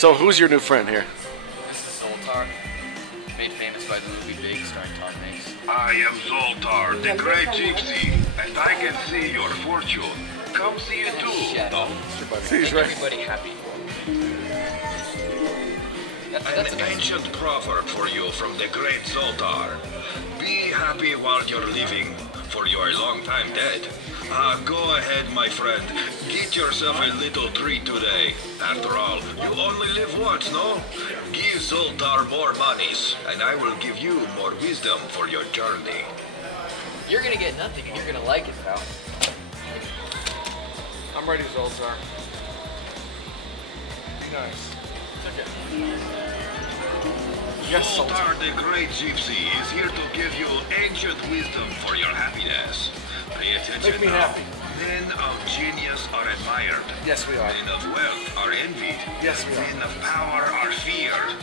So who's your new friend here? This is Zoltar, made famous by the movie Big, starring Tom Hanks. I am Zoltar, the great gypsy, and I can see your fortune. Come see it too. Shut up. He's Make right. everybody happy. That's a An nice ancient proverb for you from the great Zoltar. Be happy while you're living, for you are a long time dead. Go ahead, my friend. Get yourself a little treat today. After all, you only live once, no? Give Zoltar more monies, and I will give you more wisdom for your journey. You're gonna get nothing and you're gonna like it, pal. I'm ready, Zoltar. Be nice. Yes, Zoltar, the great gypsy, is here to give you ancient wisdom for your happiness. Pay attention Make me now. happy. Men of genius are admired. Yes, we are. Men of wealth are envied. Yes, we are. Men of power are feared.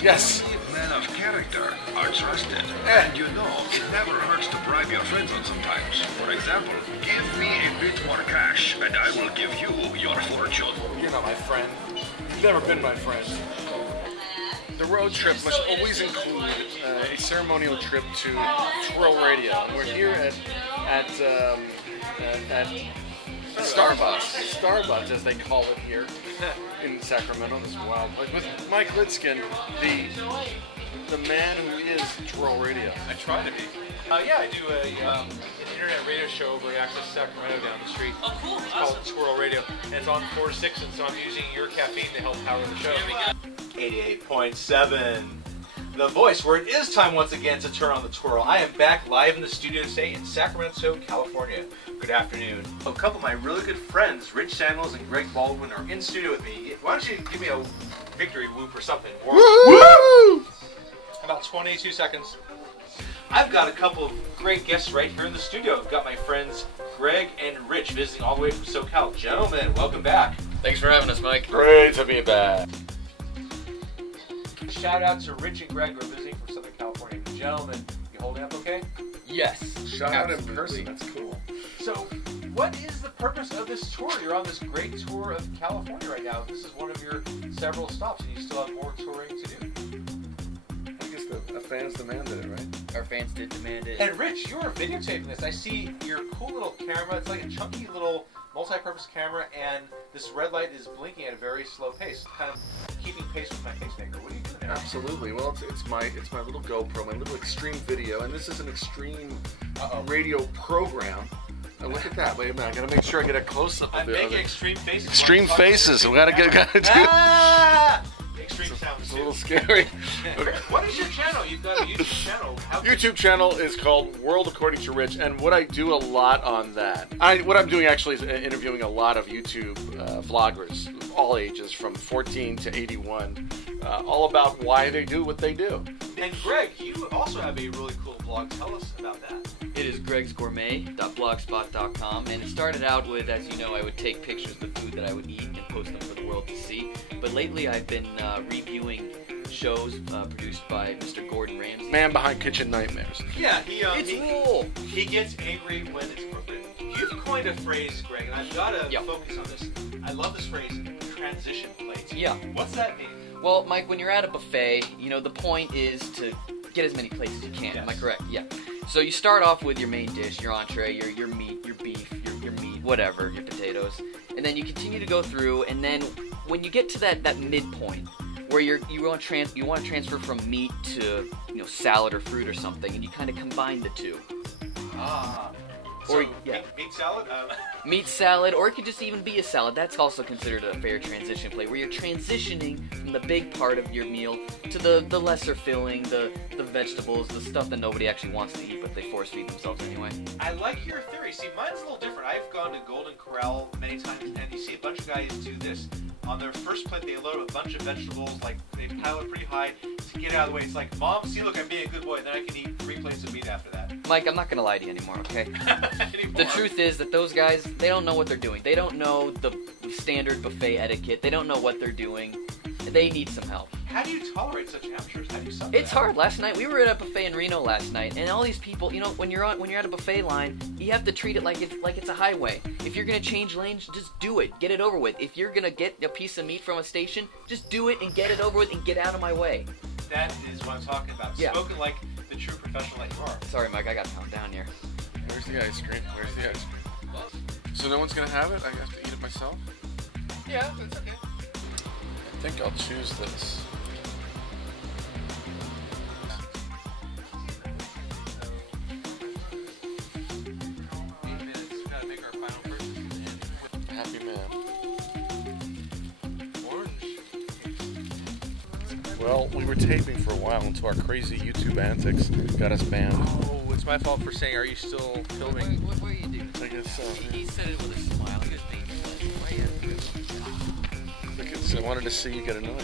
Yes. Men of character are trusted. And you know, it never hurts to bribe your friends on sometimes. For example, give me a bit more cash, and I will give you your fortune. You're not my friend. You've never been my friend. The road trip must always include a ceremonial trip to Twirl Radio. And we're here at Starbucks, as they call it here in Sacramento. This wild place with Mike Litzkin, the man who is Twirl Radio. I try to be. Yeah, I do an internet radio show over at Access Sacramento down the street. Oh, cool. It's called Squirrel Radio, and it's on 4 to 6, and so I'm using your caffeine to help power the show. 88.7. The Voice, where it is time once again to turn on the twirl. I am back live in the studio today in Sacramento, California. Good afternoon. A couple of my really good friends, Rich Samuels and Greg Baldwin, are in studio with me. Why don't you give me a victory whoop or something? Woo! About 22 seconds. I've got a couple of great guests right here in the studio. I've got my friends Greg and Rich visiting all the way from SoCal. Gentlemen, welcome back. Thanks for having us, Mike. Great to be back. Shout out to Rich and Greg who are visiting from Southern California. Gentlemen, you holding up okay? Yes. Shout out in Absolutely. person. That's cool. So, what is the purpose of this tour? You're on this great tour of California right now. This is one of your several stops, and you still have more touring to do. I guess the fans demanded it, right? Our fans did demand it. And Rich, you're videotaping this. I see your cool little camera. It's like a chunky little multi-purpose camera, and this red light is blinking at a very slow pace, kind of keeping pace with my pacemaker. What are you doing there? Absolutely. Well, it's my little GoPro, my little extreme video, and this is an extreme radio program. Now look at that. Wait a minute. I gotta make sure I get a close-up I'm of it. making extreme faces. Extreme faces. We gotta do. Ah! Extreme sounds It's a too. little scary. Rich, what is your channel? You've got a YouTube channel. YouTube channel is called World According to Rich, and what I do a lot on that, what I'm doing actually is interviewing a lot of YouTube vloggers, all ages, from 14 to 81, all about why they do what they do. And Greg, you also have a really cool blog. Tell us about that. It is gregsgourmet.blogspot.com, and it started out with, as you know, I would take pictures of the food that I would eat and post them for the world to see. But lately I've been reviewing shows produced by Mr. Gordon Ramsay. Man behind Kitchen Nightmares. Yeah, It's cool. he gets angry when it's appropriate. You've coined a phrase, Greg, and I've got to focus on this. I love this phrase, transition plates. Yeah. What's that mean? Well, Mike, when you're at a buffet, you know, the point is to get as many plates as you can. Am I correct? Yeah. So you start off with your main dish, your entree, your meat, your beef, your meat, whatever, your potatoes, and then you continue to go through, and then when you get to that midpoint where you want to transfer from meat to salad or fruit or something, and you kind of combine the two. Or So, yeah. meat salad? Meat salad, or it could just even be a salad. That's also considered a fair transition plate, where you're transitioning from the big part of your meal to the lesser filling, the vegetables, the stuff that nobody actually wants to eat, but they force feed themselves anyway. I like your theory. See, mine's a little different. I've gone to Golden Corral many times, and you see a bunch of guys do this. On their first plate, they load a bunch of vegetables, like they pile it pretty high to get out of the way. It's like, Mom, see, look, I'm being a good boy, and then I can eat 3 plates of meat after that. Mike, I'm not going to lie to you anymore, okay? Anymore. The truth is that those guys, they don't know what they're doing. They don't know the standard buffet etiquette. They don't know what they're doing. they need some help. How do you tolerate such amateurs? How do you sub It's that? hard. Last night we were at a buffet in Reno last night, and all these people, you know, when you're at a buffet line, you have to treat it like it's a highway. If you're gonna change lanes, just do it. Get it over with. If you're gonna get a piece of meat from a station, just do it and get it over with and get out of my way. That is what I'm talking about. Yeah. Spoken like the true professional that you are. Sorry, Mike, I got to calm down here. Where's the ice cream? Where's the ice cream? So no one's gonna have it? I have to eat it myself? Yeah, that's okay. I think I'll choose this. 8 minutes. We gotta make our final purchase. Happy man. Orange. Well, we were taping for a while until our crazy YouTube antics got us banned. Oh, it's my fault for saying, are you still filming? What are you doing? I guess so. He said it with a smile. He was thinking, why are you? Because I wanted to see you get annoyed.